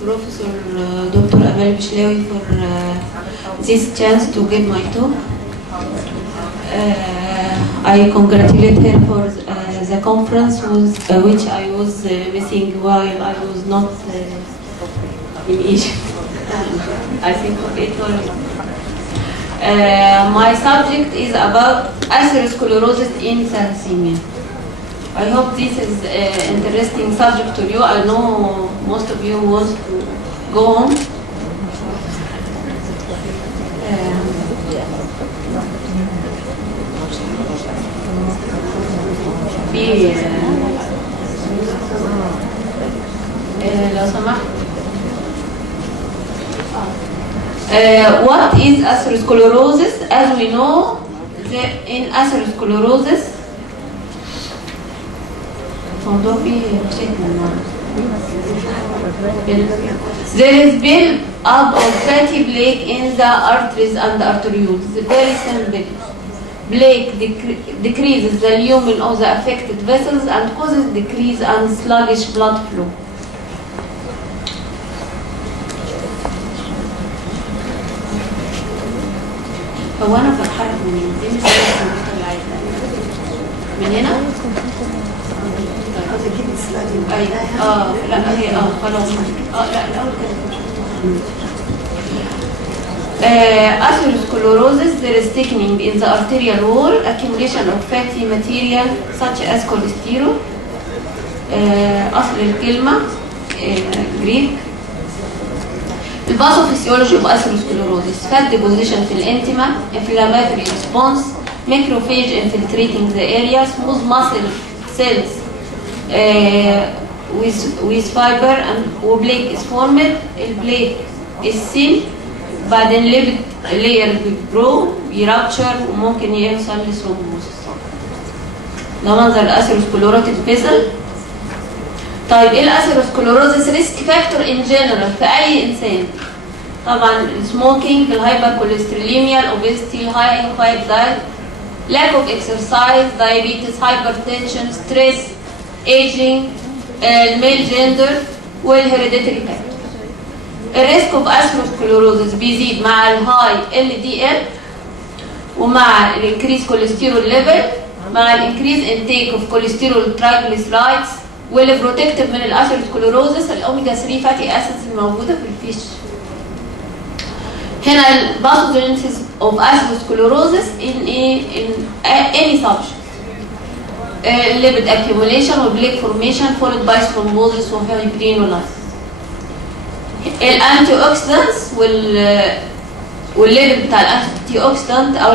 Professor Dr. Amal Bishlawi for this chance to give my talk. I congratulate her for the conference which I was missing while I was not in Egypt. I think it was. My subject is about atherosclerosis in thalassemia. I hope this is an interesting subject to you. I know most of you want to go home. لو سمحت. What is atherosclerosis? As we know, in atherosclerosis, there is build-up of fatty plaque in the arteries and the arterioles. Very simple. Plaque decreases the lumen of the affected vessels and causes decrease and sluggish blood flow. هو أنا بتحرك منين؟ دي مش الكمبيوتر اللي عايزها. من هنا؟ لا هي خلاص. لا الأول كده. Atherosclerosis, there is thickening in the arterial wall, accumulation of fatty material such as cholesterol. أصل الكلمة Greek. الباثوفيسيولوجي of atherosclerosis, fat deposition في الانتما, inflammatory response, macrophage infiltrating the area, smooth muscle cells with fiber and plaque is formed. البلاك is thin, بعدين lipid layer بيجرو يرابتشر وممكن يوصل لثرومبوسيس. ده منظر الأثيروسكليروتيك فيزل. طيب ايه الأثيروسكليروزيس ريسك فاكتور ان جنرال في اي انسان؟ طبعا السموكينج، الهايبر كوليستروليميا، الاوبيستي، الهاي فايت دايت، lack of exercise, diabetes, hypertension, stress, aging, الميل جندر والهيريديتري فاكتور. الريسك اوف اثيروسكليروزيس بيزيد مع الهاي LDL ومع الانكريز كوليسترول ليفل، مع الانكريز انتيك اوف كوليسترول ترايجليسرايدز، والبروتكتيف من الاثيروسكليروزيس الاوميجا 3 فاتي اسيدز الموجوده في الفيش. هنا الباثوجينيسيس اوف اثيروسكليروزيس ان any subject. lipid accumulation وبلاك فورميشن followed by thrombosis وفيبرينولايسيس. الانتي اوكسيدانتس والليفل بتاع الانتي اوكسيدانت او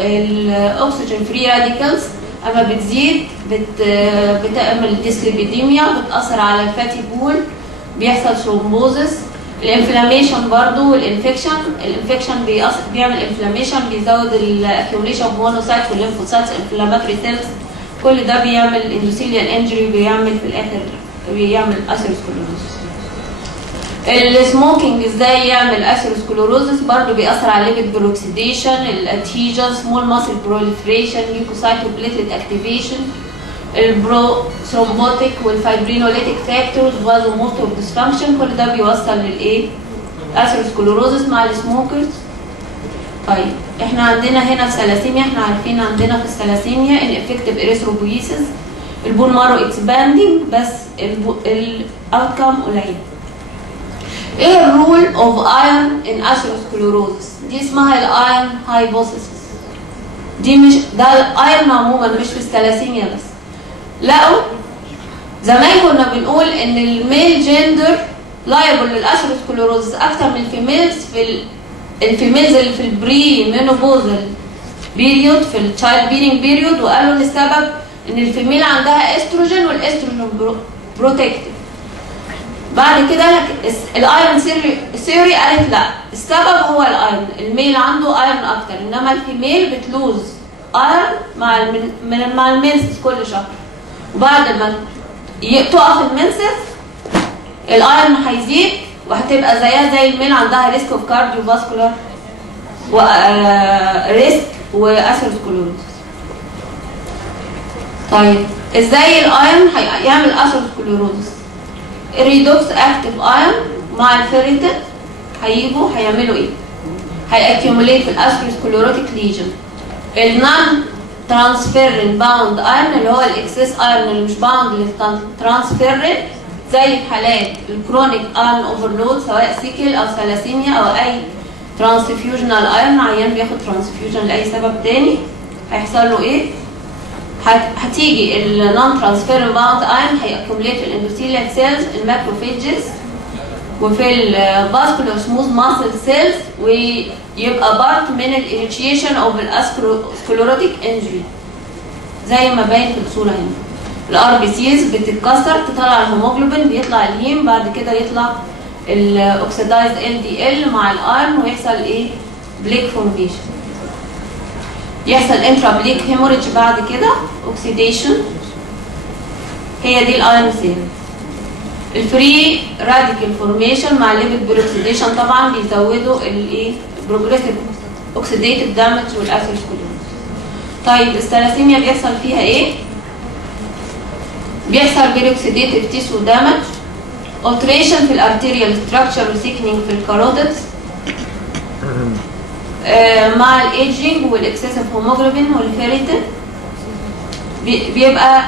الاكسجين فري راديكالز اما بتزيد بتعمل ديسليبيديميا، بتاثر على الفاتي بول، بيحصل ثرومبوزس. الانفلاميشن برضو والانفكشن، الانفكشن بيعمل انفلاميشن، بيزود الاكيوميليشن اوف مونوسايتس والليمفوسايتس انفلاماتوري سيلز، كل ده بيعمل اندوثيليال انجري، بيعمل في الاخر بيعمل اثيروسكليروزس. السموكينج ازاي يعمل اثيروسكليروزس؟ برضه بيأثر على الليبيد بروكسيديشن، الادهيجن، سمول ماسل بروليفريشن، ليوكوسايتوبليتد اكتيفيشن، البرو ثرومبوتيك والفايبرينوليتيك فاكتورز، فازوموتور ديسفانكشن، كل ده بيوصل للايه؟ اثيروسكليروزس مع السموكرز. طيب احنا عندنا هنا في ثلاسيميا، احنا عارفين عندنا في الثلاسيميا الافكتيف اريثروبويسيس، البون مارو اكسباندنج، بس الاوتكم قليل. ايه الرول اوف ايرون ان اثيروسكليروزس؟ دي اسمها الايرون هايبوثيسيس. دي مش ده الايرون عموما مش في الثلاسيميا بس. لقوا زمان كنا بنقول ان الميل جندر لايبل للاثيروسكليروزس اكتر من الفيميلز، الفيميلز اللي في البري مينوبوزال بيريود، في التشايلد بيرنج بيريود، وقالوا ان السبب ان الفيميل عندها استروجين والاستروجين بروتكتيف. بعد كده الايرون ثيوري قالت لا، السبب هو الايرون، الميل عنده ايرون اكتر، انما الفيميل بتلوز ايرون مع المنسس كل شهر، وبعد ما تقف المنسس الايرون هيزيد وهتبقى زيها زي الميل، عندها ريسك اوف كارديو فاسكولار ريسك واثيروسكليروزس. طيب ازاي الايرون هيعمل اثيروسكليروزس؟ الريدوكس اكتيف ايون مع الفيريتين هيجوا هيعملوا ايه؟ هيأكيوميليت في الاسكليروتيك ليجن. النون ترانسفيرين باوند ايرن اللي هو الاكسس ايرن اللي مش باوند للترانسفيرين، زي في حالات الكرونيك ايرن اوفرلود سواء سيكل او ثالاسيميا او اي ترانسفيوجنال ايرن، عيان بياخد ترانسفيوجن لاي سبب تاني، هيحصل له ايه؟ هتيجي النون ترانسفيرين باوند ايرن هيأكيوميليت في الاندوثيليال سيلز الماكروفيجز وفي الفاسكولار سموث ماسل سيلز، ويبقى بارت من الانيشيشن اوف الاسكليروتيك انجري زي ما باين في الصوره هنا. الار بي سيز بتتكسر تطلع الهيموجلوبين، بيطلع الهيم، بعد كده يطلع الاوكسيدايزد ال دي ال مع الايرن ويحصل ايه؟ بليك فورميشن. يحصل انترا بليك هيموريدج بعد كده اوكسيديشن. هي دي الايرن سيل. الفري راديكال فورميشن مع الليبيد بيروكسيديشن طبعا بيزودوا الايه؟ بروجريسيف اوكسيديتيف دامج والاثيروسكليروز. طيب الثلاسيميا بيحصل فيها ايه؟ بيحصل بيروكسيديتيف تيسو دامج، alteration في الارتيريال ستراكشر وسيكنينج في الكاروتيدز مع الايجينج والاكسسيف هيموجلوبين والفيريتين. بيبقى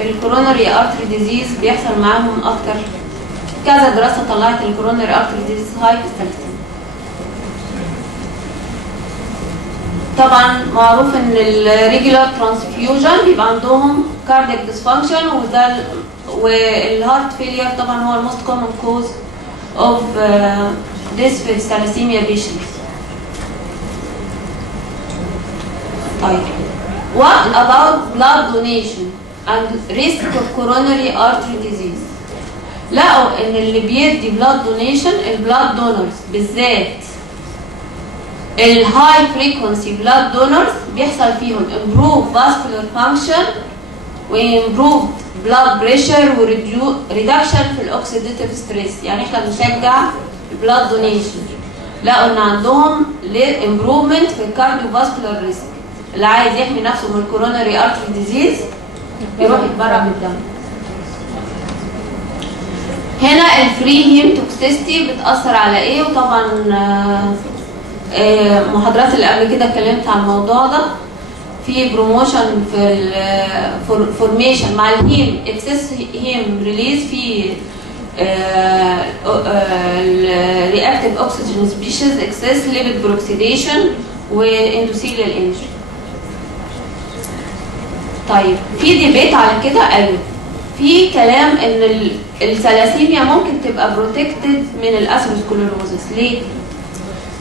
الكوروناري ارتري ديزيز بيحصل معاهم اكتر. كذا دراسه طلعت الكوروناري ارتري ديزيز هاي في الثلاثين. طبعا معروف ان الريجولار ترانسفيوجن بيبقى عندهم كاردياك ديسفانكشن، وده والهارت فيلير طبعا هو الموست كومن كوز اوف ديس في الثالاسيميا بيشنتس. طيب what about blood donation and risk of coronary artery disease؟ لقوا ان اللي بيدي blood donation البلاد دونرز بالذات الهاي فريكونسي بلاد دونرز بيحصل فيهم improve vascular function وimprove blood pressure وريدكشن في الاوكسيديتيف ستريس. يعني احنا بنشجع البلاد دونيشن. لقوا ان عندهم امبروفمنت في الكارديو فاسكولار ريسك. اللي عايز يحمي نفسه من الكوروناري ارتري ديزيز يروح يتبرع بالدم. هنا الفري هيم توكسيستي بتأثر على ايه؟ وطبعا محاضرات اللي قبل كده اتكلمت عن الموضوع ده. في بروموشن في الفورميشن مع الهيم اكسس هيم ريليز في الرياكتيف اوكسجين سبيشيز اكسس ليبيد بروكسيديشن واندوثيليال انجري. طيب في ديبيت على كده. ايوه في كلام ان الثلاسيميا ممكن تبقى بروتكتد من الاثيروسكليروزس. ليه؟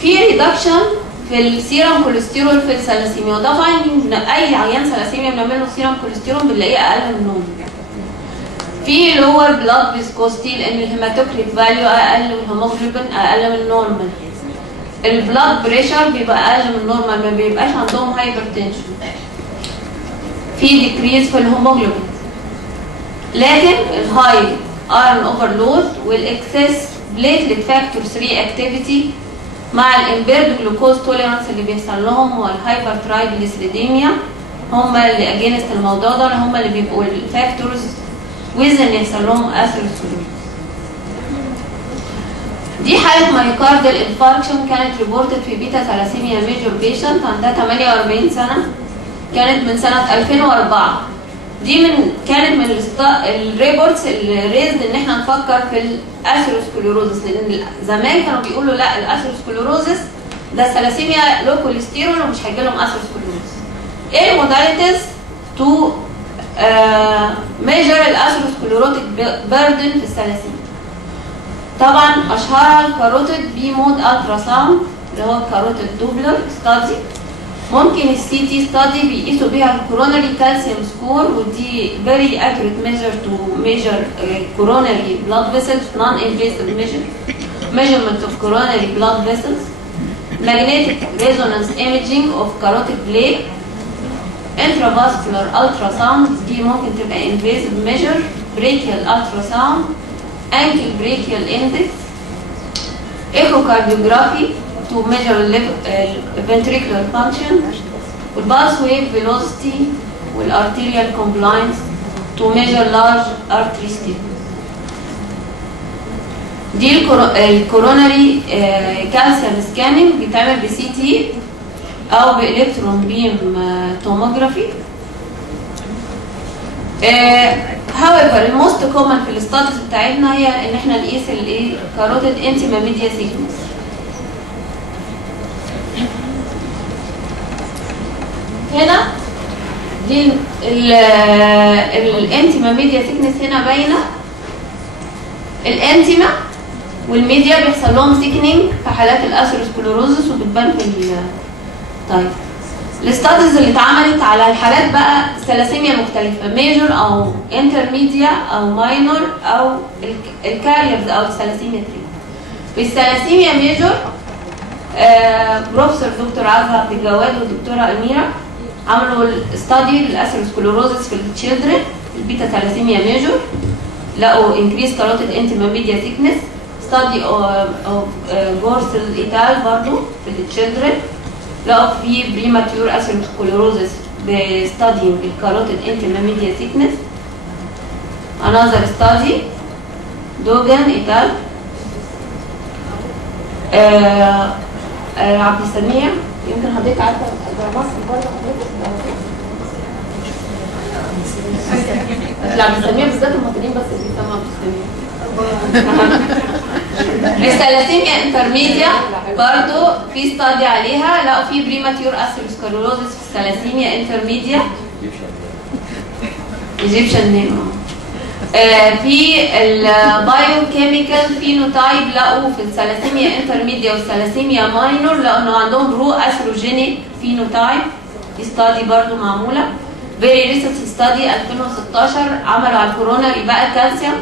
في ريدكشن في السيرم كوليسترول في الثلاسيميا، وده فايندنج. اي عيان ثلاسيميا بنعمل له سيرم كوليسترول بنلاقيه اقل من النورمال. في لور بلاد فيسكوستي لان الهيماتوكريت فاليو اقل والهيموجلوبين اقل من النورمال. البلاد بريشر بيبقى اقل من النورمال، ما بيبقاش عندهم هايبرتنشن. في ديكريز في الهيموجلوبين. لكن الهاي ايرون اوفرلود والاكسس بليتلت فاكتور 3 اكتيفيتي مع الامبيرد جلوكوز توليرانس اللي بيحصل لهم والهايبر ترايجليسيريديميا هم اللي اجينست الموضوع ده، هم اللي بيبقوا الفاكتورز ويزن يحصل لهم اثيروسكليروز. دي حاله مايوكاردال انفاركشن كانت ريبورتد في بيتا ثلاسيميا ميجور بيشنت عندها 48 سنه، كانت من سنه 2004. دي كانت من الريبورتس اللي ريزد ان احنا نفكر في الاثيروسكليروزس، لان زمان كانوا بيقولوا لا الاثيروسكليروزس ده ثلاسيميا لو كوليسترول ومش هيجي لهم اثيروسكليروزس. ايه الموداليتيز تو ميجر الاثيروسكليروتيك بيردن في الثلاسيميا؟ طبعا اشهرها الكاروتيد بي مود الترا ساوند اللي هو الكاروتيد دوبلر ستادي. ممكن السي تي ستادي بيقيسوا بيها الكوروناري كالسيوم سكور، ودي فيري اكيوريت ميجر تو ميجر كوروناري بلاد فيسلز، نون انفيسيف measurement of coronary blood vessels. Magnetic resonance imaging of carotid plaque. Intravascular ultrasound دي ممكن تبقى invasive measure. Brachial ultrasound. Ankle brachial index. Echocardiography to measure ventricular function. والبulse wave velocity والarterial compliance to measure large artery stiffness. دي الكوروناري كالسيوم سكاننج بيتعمل بسي تي او بالكترون بيم توموجرافي. however الموست كومن في الستاديز بتاعتنا هي ان احنا نقيس الايه كاروتيد انتيما ميديا سيكنس. هنا دي الانتيما ميديا سيكنس هنا باينه. الانتيما والميديا بيحصل لهم سيكنينج في حالات الاثيروسكلوروزس وبتبان في طيب الستاديز اللي اتعملت على الحالات بقى ثلاسيميا مختلفه، ميجور او انترميديا او ماينور او الكاريرز او الثلاسيميا 3. في الثلاسيميا ميجور بروفيسور دكتور عزة عبد الجواد والدكتوره اميره عملوا استادي للاثيروسكلوروزس في التشيلدرن البيتا ثلاسيميا ميجور، لقوا انكريز كاروتيد انتيما ميديا ثيكنس. ستادي اوف جورسل ايتال برضه في التشيلدرن لقوا في بريماتيور اثيروسكلوروزس بستادينج الكاروتيد انتيما ميديا ثيكنس. انذر ستادي دوجن ايتال عبد السميع، يمكن حضرتك عارفه مصر برضه حضرتك عبد السميع بالذات المصريين بس اللي بيسموا عبد السميع. الثلاسيميا انترميديا برضو في ستادي عليها، لقوا في بريماتيور اثيروسكلوروزس في الثلاسيميا انترميديا ايجيبشن نيم. في البايو كيميكال فينوتايب لقوا في الثلاسيميا انترميديا والثلاسيميا ماينور لقوا انه عندهم برو اثيروجينيك فينوتايب. دي ستادي برضو معموله فيري ريسنت ستادي 2016 عملوا على الكوروناري بقى كالسيوم.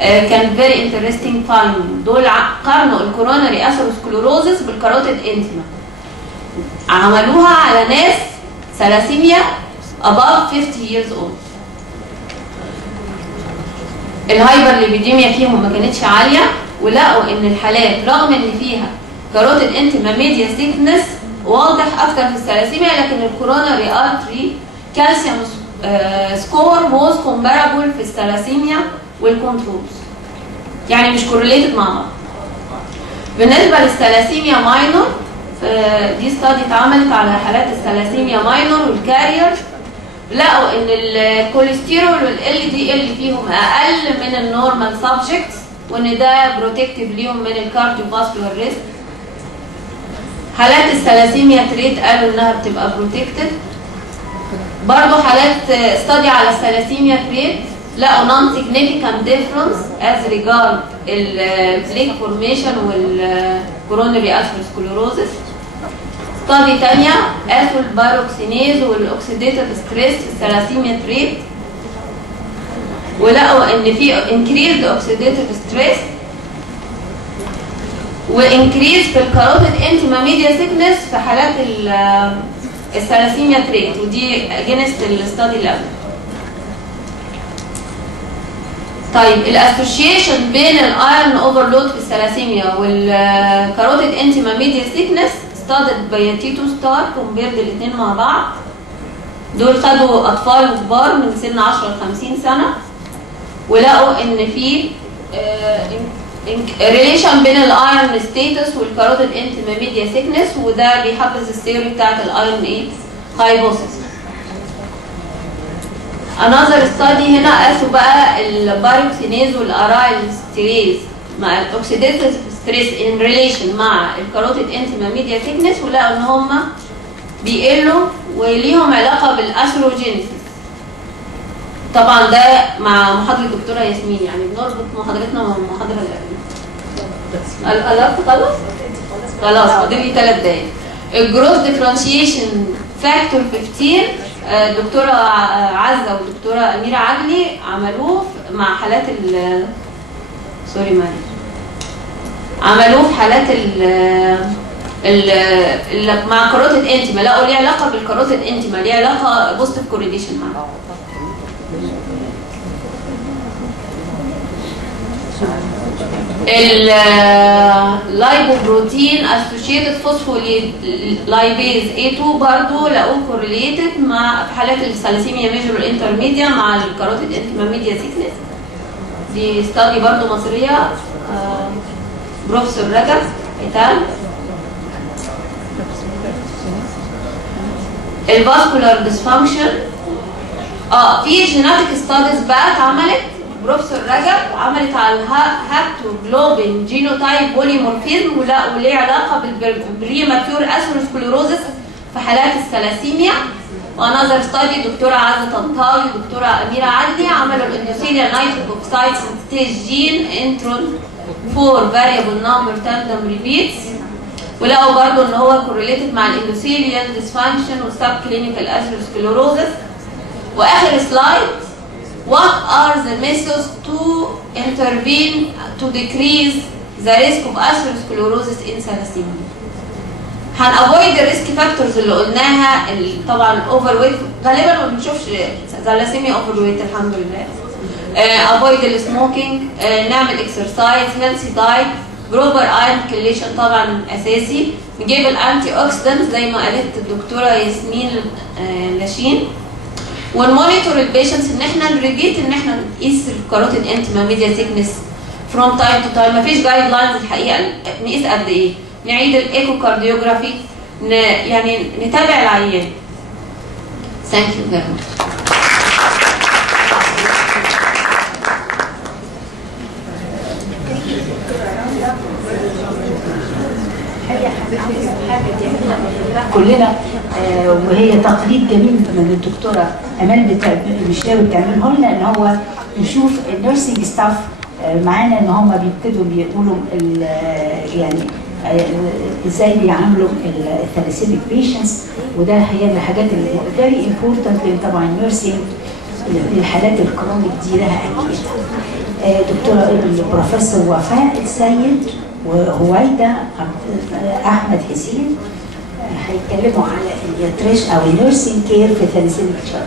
كان فيري انترستنج فايندينج. دول قارنوا الكوروناري اثيروسكلوروزس بالكاروتيد انتيما، عملوها على ناس ثلاسيميا above 50 years old. الهايبر ليبيديميا فيهم ما كانتش عاليه، ولقوا ان الحالات رغم ان فيها كاروتيد انتيما ميديا ثيكنس واضح اكتر في الثلاسيميا، لكن الكوروناري ارتري كالسيوم سكور ووز كومبارابل في الثلاسيميا والكنترولز، يعني مش كورليتد مع بعض. بالنسبه للثلاسيميا ماينور دي ستادي اتعملت على حالات الثلاسيميا ماينور والكارير، لقوا ان الكوليسترول والال دي ال فيهم اقل من النورمال سبجكتس، وان ده بروتكتيف ليهم من الكارديو فاسكولار ريسك. حالات الثلاسيميا تريت قالوا انها بتبقى بروتكتد. برضه حالات ستادي على الثلاسيميا تريت لقوا non significant difference as regard البليك فورميشن والكوروناري اثيروسكلوروزس. ستادي ثانيه قاسوا البايروكسينيز والاوكسيديتيف ستريس في الثلاسيميا تريت، ولقوا ان في increased oxidative stress وانكريز في الكاروتيد انتيما ميديا ثيكنس في حالات الثلاسيميا تريت، ودي اجينست الستادي اللي قبل. طيب الاسوشيشن بين الايرون اوفرلود في الثلاسيميا والكاروتيد انتيما ميديا ثيكنس ستادد باي تيتو ستار كومبيرد الاثنين مع بعض. دول خدوا اطفال كبار من سن 10 ل 50 سنه، ولقوا ان في ريليشن بين الايرون ستاتس والكاروتيد انتيما ميديا ثيكنس، وده بيحفز الثيوري بتاعت الايرون ايه هايبوثيسيس. انذر ستادي هنا قاسوا بقى البايروكسينيز والارايل ستريز مع الاوكسيديتيف ستريس ان ريليشن مع الكاروتيد انتيما ميديا ثيكنس، ولقوا ان هم بيقلوا وليهم علاقه بالاثيروجينيسيس. طبعا ده مع محاضره الدكتوره ياسمين، يعني بنربط محاضرتنا مع المحاضره اللي قبل. خلاص فاضل لي 3 دقايق. الجروث ديفرنشيشن فاكتور 15 الدكتوره عزه والدكتوره اميره عدلي عملوه مع حالات عملوه في حالات مع كاروتيد انتيما، لقوا ليه علاقه بالكاروتيد انتيما، ليه علاقه بوزيتيف كورليشن معاها. اللايبوبروتين associated phospholipase A2 برضه لقوه correlated مع في حالات الثالاسيميا ميجور والانترميديا مع الكاروتيد انترميديا سيكنس. دي ستادي برضه مصريه بروفيسور رجب ايتال. الفاسكولار ديسفانكشن في جيناتيك ستاديز بقى اتعملت، بروفيسور رجب عملت على الهابتوجلوبين جينوتايب بوليمورفيزم ولقوا ليه علاقه بالبريماتيور اثيروسكليروزس في حالات الثلاسيميا. وانذر ستادي دكتوره عزه طنطاوي ودكتوره اميره عدلي عملوا الاندوثيليا نيتريك اوكسايد سنتيز جين انترون 4 فاريبل نمبر تاندم ريبيتس، ولقوا برضه ان هو كورليتد مع الاندوثيليال ديسفانكشن والسب كلينيكال اثيروسكليروزس. واخر سلايد، what are the methods to intervene to decrease the risk of atherosclerosis in thalassemia؟ هنأفويد الريسك فاكتورز اللي قلناها، طبعا الاوفر ويت غالبا ما بنشوفش ثالاسيميا اوفر ويت الحمد لله. افويد السموكينج، نعمل اكسرسايز، هيلثي دايت، بروبر ايرون كليشن طبعا اساسي، نجيب الانتي اوكسيدنت زي ما قالت الدكتوره ياسمين لاشين، ونمونيتور البيشنتس ان احنا نريبيت ان احنا نقيس الكاروتيد انترميديا سيكنس فروم تايم تو تايم. مفيش جايد لاينز الحقيقه نقيس قد ايه، نعيد الايكو كارديوجرافي، يعني نتابع العيان. ثانك يو فيري ماتش. كلنا وهي تقليد جميل من الدكتوره امال مشلاوي بتعمله لنا، ان هو نشوف النيرسينج ستاف معانا ان هم بيبتدوا بيقولوا يعني ازاي بيعاملوا الثالاسيميك بيشنتس، وده هي من الحاجات الفيري امبورتنت طبعا النيرسينج للحالات الكرونيك دي لها اكيد. دكتوره البروفيسور وفاء السيد وهويدا احمد حسين هيتكلموا على النيوتريشن او النيرسينج كير في ثالاسيميك تشايلد.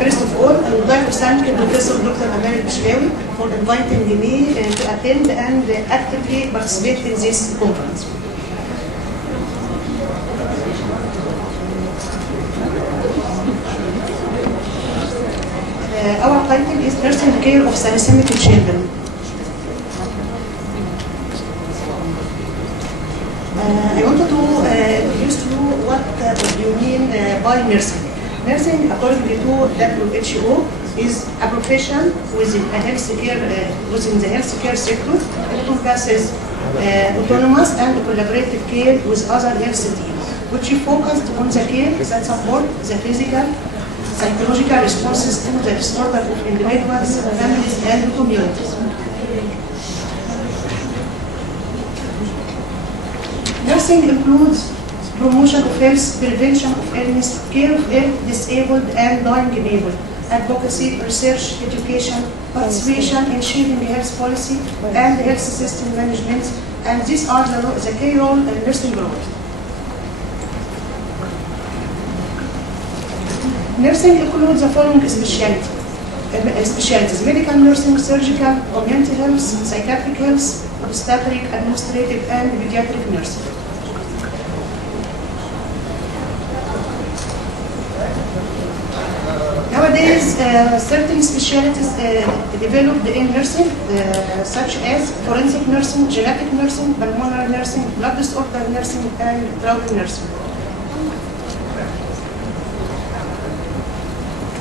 First of all, I would like to thank Professor Dr. Amal Bishrawi for inviting me to attend and actively participate in this conference. Our title is Nursing Care of Thalassemia Children. I wanted to introduce to you what you mean by nursing. Nursing, according to WHO, is a profession within the healthcare sector. It encompasses autonomous and collaborative care with other health teams, which is focused on the care that support the physical, psychological responses to the disorder of individuals, families, and communities. Nursing includes promotion of health, prevention of illness, care of ill, disabled, and dying people, advocacy, research, education, participation in shaping the health policy and the health system management, and these are the key role in nursing role. Nursing includes the following specialty: specialties: medical nursing, surgical, community health, psychiatric health, obstetric, administrative, and pediatric nursing. Nowadays, certain specialties developed in nursing, such as forensic nursing, genetic nursing, pulmonary nursing, blood disorder nursing, and trauma nursing.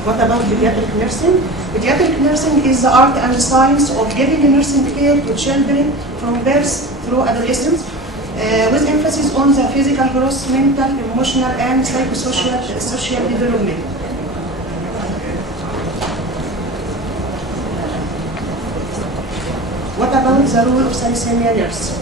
What about pediatric nursing? Pediatric nursing is the art and science of giving nursing care to children from birth through adolescence, with emphasis on the physical growth, mental, emotional, and social development. What about the role of thalassemia nurse?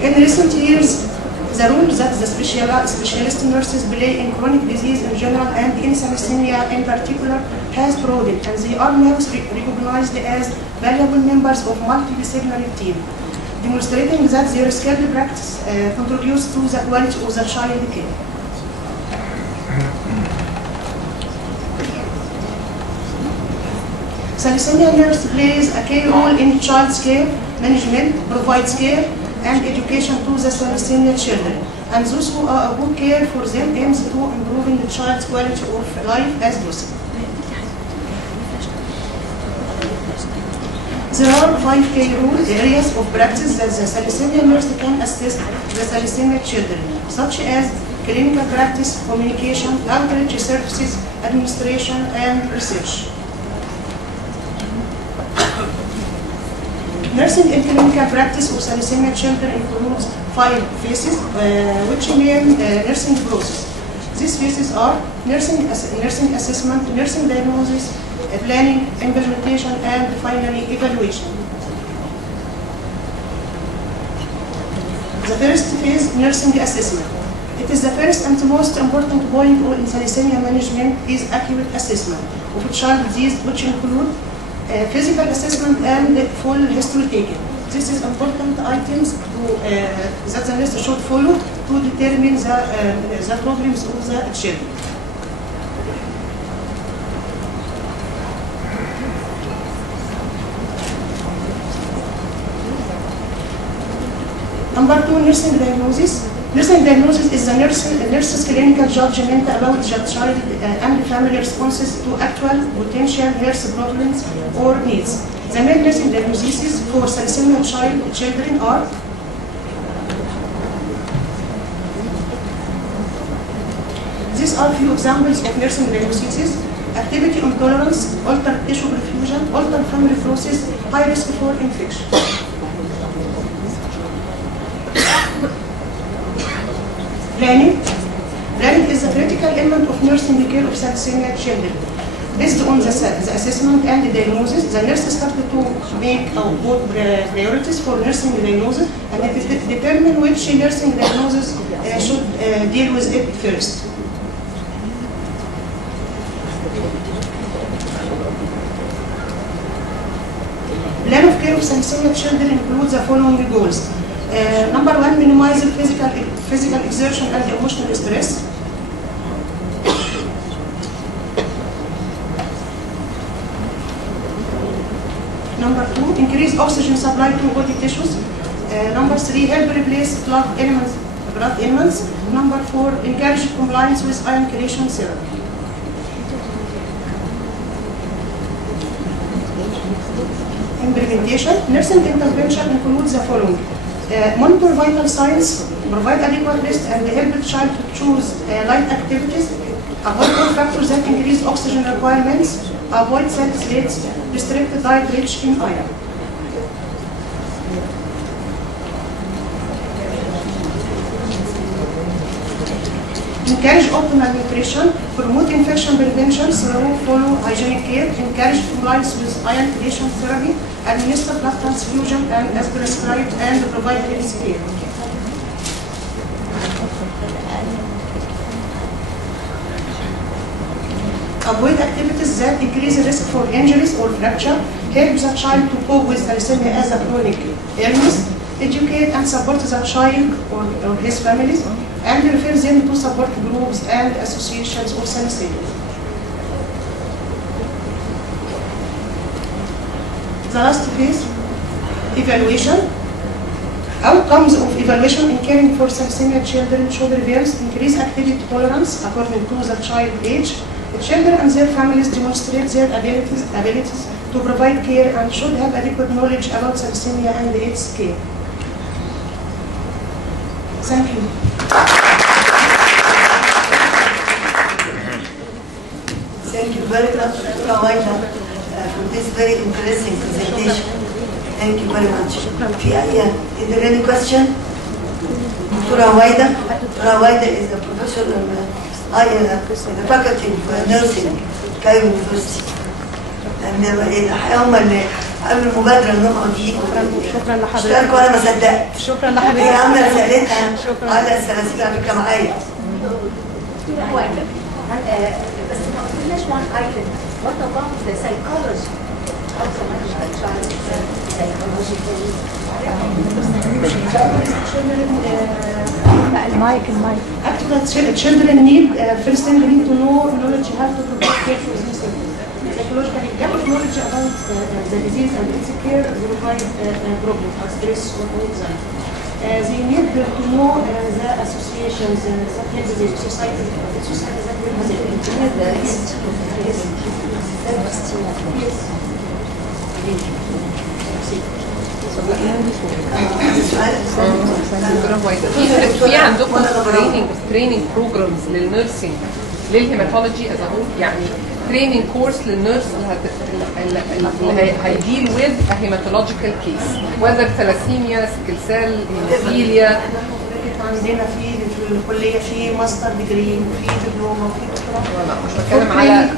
In recent years, the role that the specialist nurses play in chronic disease in general and in thalassemia in particular has broadened, and they are now recognized as valuable members of multidisciplinary team, demonstrating that their skilled practice contributes to the quality of the child care. Thalassemia nurse plays a key role in child's care management, provides care and education to the thalassemia children, and those who care for them aims to improving the child's quality of life as possible. There are 5 key areas of practice that the thalassemia nurse can assist the thalassemia children, such as clinical practice, communication, outreach services, administration, and research. Nursing in clinical practice of thalassemia children includes 5 phases, which mean nursing process. These phases are nursing assessment, nursing diagnosis, planning, implementation, and finally evaluation. The first phase, nursing assessment. It is the first and most important point in thalassemia management is accurate assessment of a child disease, which include physical assessment and full history taken. This is important items that the nurse should follow to determine the problems of the children. Number 2, nursing diagnosis. Nursing diagnosis is the nurse's clinical judgment about the child and family responses to actual potential health problems or needs. The main nursing diagnoses for thalassemia children are these are few examples of nursing diagnoses: activity intolerance, altered tissue perfusion, altered family process, high risk for infection. Planning. Planning is a critical element of nursing the care of thalassemia children. Based on the assessment and the diagnosis, the nurse started to make priorities for nursing diagnosis and determine which nursing diagnosis should deal with it first. Plan of care of thalassemia children includes the following goals. Number 1, minimize physical exertion and emotional stress. Number 2, increase oxygen supply to body tissues. Number 3, help replace blood elements. Number 4, encourage compliance with iron chelation therapy. Implementation. Nursing intervention includes the following. Monitor vital signs, provide adequate rest, and help the child to choose light activities, avoid all factors that increase oxygen requirements, avoid salicylates, restrict the diet rich in iron. Encourage optimal nutrition, promote infection prevention through follow hygienic care, encourage compliance with iron chelation therapy, administer blood transfusion and as prescribed, and provide health care. Avoid activities that increase the risk for injuries or fracture, help the child to cope with thalassemia as a chronic illness, educate and support the child or his families, and refer them to support groups and associations of thalassemia. The last phase, evaluation. Outcomes of evaluation in caring for thalassemia children should reveal increased activity tolerance according to the child age. The children and their families demonstrate their abilities to provide care and should have adequate knowledge about thalassemia and its care. Thank you. Thank you very much, Dr. Waida, for this very interesting presentation. Thank you very much. Is there any question? Dr. Waida? Dr. Waida is a professor in the faculty of nursing at Cairo University. هم اللي قبل المبادرة انهم يجوا. شكرا لحضرتك. اشتركوا وانا ما صدقت. شكرا لحضرتك. هي عاملة سألتها على الثلاثين على فكرة معايا. بس ما قلناش one item. What about the psychology of the child psychology? Actually, children need first thing they need to know knowledge how to provide care for themselves. Psychological gap of knowledge about the disease and its care provide problems or stress or anxiety. They need to know the associations that help the society. The society that will help them. Yes. في عندكم تريننج بروجرامز للنيرسينج للهيماتولوجي از يعني تريننج كورس للنيرس اللي هيديل ويز ا هيماتولوجيكال كيس وذر ثلاسيميا سيكل سيل هيموفيليا. عندنا في الكليه في ماستر ديجري وفي دبلومه وفي دكتوراه. لا مش بتكلم على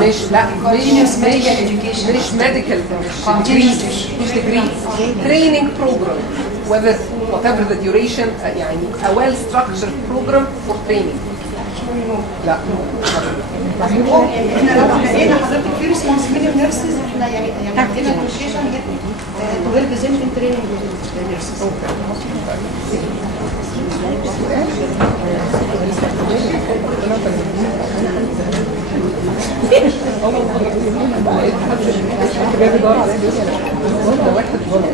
مش ميديكال مش ديجري تريننج بروجرام whatever the duration يعني a well structured program for training. لا احنا لو لقينا حضرتك في responsibility nurses احنا يعني عندنا negotiation to help them in training nurses. واحد غلط